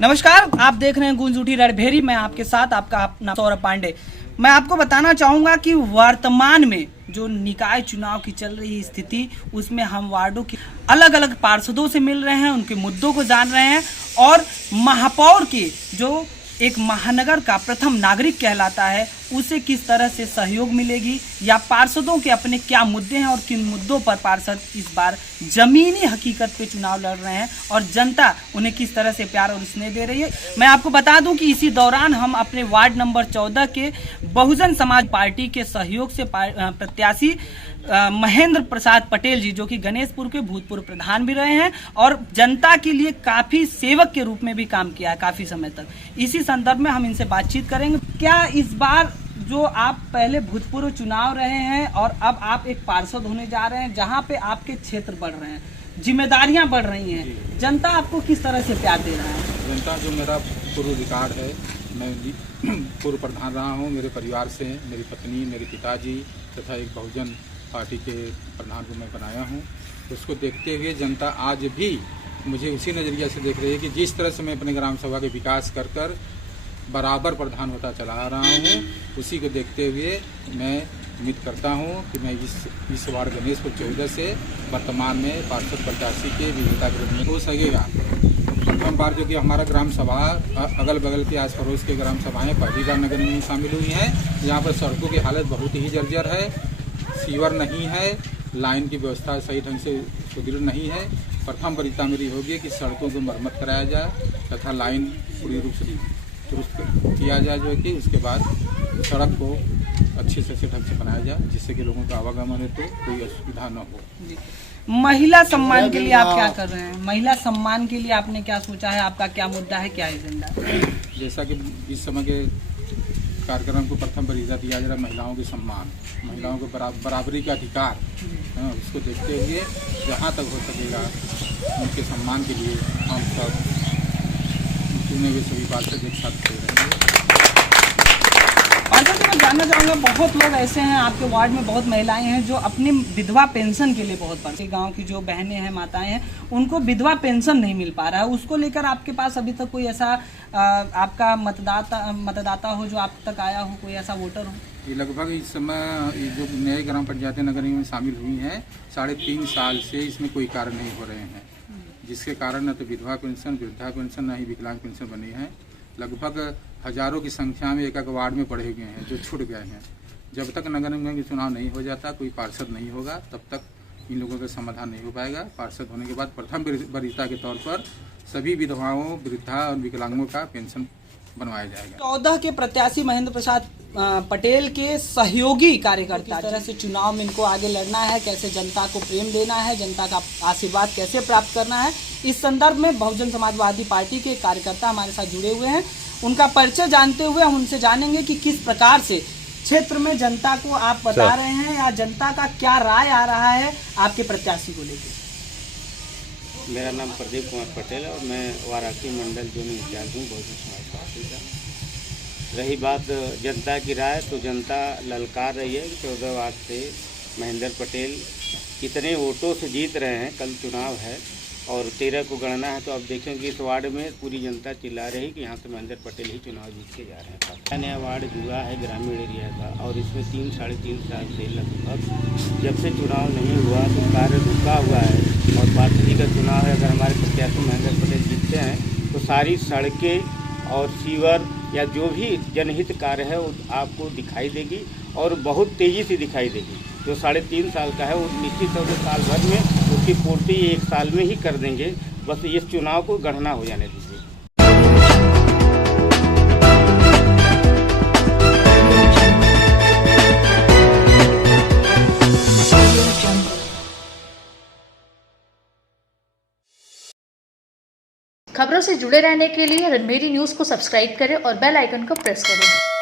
नमस्कार, आप देख रहे हैं गूंज उठी रणभेरी। मैं आपके साथ आपका अपना सौरभ पांडे। मैं आपको बताना चाहूँगा कि वर्तमान में जो निकाय चुनाव की चल रही स्थिति, उसमें हम वार्डों की अलग अलग पार्षदों से मिल रहे हैं, उनके मुद्दों को जान रहे हैं और महापौर के जो एक महानगर का प्रथम नागरिक कहलाता है, उसे किस तरह से सहयोग मिलेगी या पार्षदों के अपने क्या मुद्दे हैं और किन मुद्दों पर पार्षद इस बार जमीनी हकीकत पे चुनाव लड़ रहे हैं और जनता उन्हें किस तरह से प्यार और स्नेह दे रही है। मैं आपको बता दूं कि इसी दौरान हम अपने वार्ड नंबर 14 के बहुजन समाज पार्टी के सहयोग से प्रत्याशी महेंद्र प्रसाद पटेल जी, जो कि गणेशपुर के भूतपूर्व प्रधान भी रहे हैं और जनता के लिए काफ़ी सेवक के रूप में भी काम किया है काफ़ी समय तक। इसी संदर्भ में हम इनसे बातचीत करेंगे। क्या इस बार जो आप पहले भूतपूर्व चुनाव रहे हैं और अब आप एक पार्षद होने जा रहे हैं, जहां पे आपके क्षेत्र बढ़ रहे हैं, जिम्मेदारियां बढ़ रही हैं, जनता आपको किस तरह से प्यार दे रहा है? जनता जो मेरा पूर्व रिकॉर्ड है, मैं पूर्व प्रधान रहा हूं, मेरे परिवार से मेरी पत्नी, मेरे पिताजी तथा एक बहुजन पार्टी के प्रधान को मैं बनाया हूं। उसको देखते हुए जनता आज भी मुझे उसी नज़रिया से देख रही है कि जिस तरह से मैं अपने ग्राम सभा के विकास कर बराबर प्रधान होता चला रहा हूँ, उसी को देखते हुए मैं उम्मीद करता हूँ कि मैं इस वार्ड गणेशपुर 14 से वर्तमान में पार्षद प्रत्याशी के विजेता के रूप में हो सकेगा। प्रथम बार जो कि हमारा ग्राम सभा अगल बगल के आस पड़ोस के ग्राम सभाएँ पहली बार नगर में शामिल हुई हैं। यहाँ पर सड़कों की हालत बहुत ही जर्जर है, सीवर नहीं है, लाइन की व्यवस्था सही ढंग से सुदृढ़ नहीं है। प्रथम वरीयता मेरी होगी कि सड़कों को मरम्मत कराया जाए तथा लाइन पूरी रूप से दुरुस्त किया जाए, जो कि उसके बाद सड़क को अच्छे से ढंग से बनाया जाए, जिससे कि लोगों का आवागमन है तो कोई असुविधा न हो। महिला सम्मान के लिए आप क्या कर रहे हैं? महिला सम्मान के लिए आपने क्या सोचा है? आपका क्या मुद्दा है, क्या एजेंडा है? जैसा कि इस समय के कार्यक्रम को प्रथम वरीयता दिया जा रहा है महिलाओं के सम्मान, महिलाओं को बराबरी का अधिकार, उसको देखते हुए जहाँ तक हो सकेगा उनके सम्मान के लिए हम सब चुने हुए सभी पार्षद एक साथ खेल रहे हैं। पार्षद जी, मैं जानना चाहूँगा, बहुत लोग ऐसे हैं आपके वार्ड में, बहुत महिलाएं हैं जो अपनी विधवा पेंशन के लिए बहुत परेशान, गांव की जो बहनें हैं, माताएं हैं, उनको विधवा पेंशन नहीं मिल पा रहा है। उसको लेकर आपके पास अभी तक कोई ऐसा आपका मतदाता हो जो आप तक आया हो, कोई ऐसा वोटर हो? ये लगभग इस समय जो नए ग्राम पंचायतें नगर में शामिल हुई हैं, 3.5 साल से इसमें कोई कार्य नहीं हो रहे हैं, जिसके कारण न तो विधवा पेंशन, वृद्धा पेंशन, न ही विकलांग पेंशन बनी है। लगभग हजारों की संख्या में एक वार्ड में पड़े हुए हैं जो छूट गए हैं। जब तक नगर निगम का चुनाव नहीं हो जाता, कोई पार्षद नहीं होगा, तब तक इन लोगों का समाधान नहीं हो पाएगा। पार्षद होने के बाद प्रथम वरीयता के तौर पर सभी विधवाओं, वृद्धा और विकलांगों का पेंशन बनवाया जाएगा। 14 के प्रत्याशी महेंद्र प्रसाद पटेल के सहयोगी कार्यकर्ता, तरह से चुनाव में इनको आगे लड़ना है, कैसे जनता को प्रेम देना है, जनता का आशीर्वाद कैसे प्राप्त करना है, इस संदर्भ में बहुजन समाजवादी पार्टी के कार्यकर्ता हमारे साथ जुड़े हुए हैं। उनका परिचय जानते हुए हम उनसे जानेंगे कि किस प्रकार से क्षेत्र में जनता को आप बता रहे हैं या जनता का क्या राय आ रहा है आपके प्रत्याशी को लेकर। मेरा नाम प्रदीप कुमार पटेल है और मैं वाराणसी मंडल जोन इंचार्ज हूँ बहुजन समाज पार्टी का। रही बात जनता की राय, तो जनता ललकार रही है कि 14 वार्ड से महेंद्र पटेल कितने वोटों से जीत रहे हैं। कल चुनाव है और 13 को गणना है, तो अब देखेंगे इस वार्ड में पूरी जनता चिल्ला रही कि यहाँ से महेंद्र पटेल ही चुनाव जीत के जा रहे हैं। नया वार्ड जुआ है ग्रामीण एरिया का और इसमें 3-3.5 साल से लगभग जब से चुनाव नहीं हुआ तो कार्य रुका हुआ है और पार्टी का चुनाव है। अगर हमारे प्रत्याशी महेंद्र पटेल जीतते हैं तो सारी सड़कें और सीवर या जो भी जनहित कार्य है वो आपको दिखाई देगी और बहुत तेज़ी से दिखाई देगी। जो 3.5 साल का है वो निश्चित तौर से साल भर में उसकी पूर्ति 1 साल में ही कर देंगे। बस इस चुनाव को गणना हो जाने दीजिए। खबरों से जुड़े रहने के लिए रणभेरी न्यूज़ को सब्सक्राइब करें और बेल आइकन को प्रेस करें।